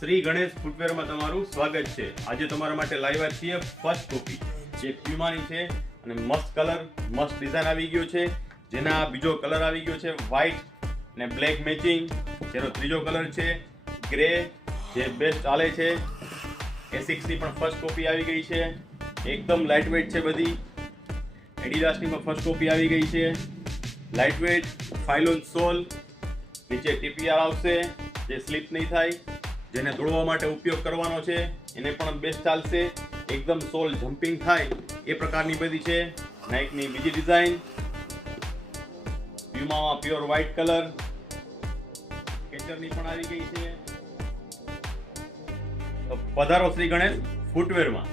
શ્રી ગણેશ ફૂટવેરમાં તમારું સ્વાગત છે। આજે તમારા માટે લાવ્યા છીએ ફર્સ્ટ કોપી, જે પ્યુમાની છે અને મસ્ત કલર, મસ્ત ડિઝાઇન આવી ગયો છે। જેના બીજો કલર આવી ગયો છે વ્હાઇટ અને બ્લેક મેચિંગ, જેનો ત્રીજો કલર છે ગ્રે, જે બેસ્ટ ચાલે છે। એસિક્સની પણ ફર્સ્ટ કોપી આવી ગઈ છે, એકદમ લાઇટ વેઇટ છે બધી। એડિડાસની પણ ફર્સ્ટ કોપી આવી ગઈ છે, લાઇટ વેઇટ, ફાઇલોન સોલ, નીચે ટીપીઆર આવશે જે સ્લીપ નહીં થાય। જેને દોડવા માટે ઉપયોગ કરવાનો છે એને પણ બેસ્ટ ચાલશે, એકદમ સોલ જમ્પિંગ થાય એ પ્રકારની બધી છે। નાઇકની બીજી ડિઝાઇન, પ્યુમામાં પ્યોર વ્હાઇટ કલર, કેચરની પણ આવી ગઈ છે। તો પધારો શ્રી ગણેશ ફૂટવેરમાં।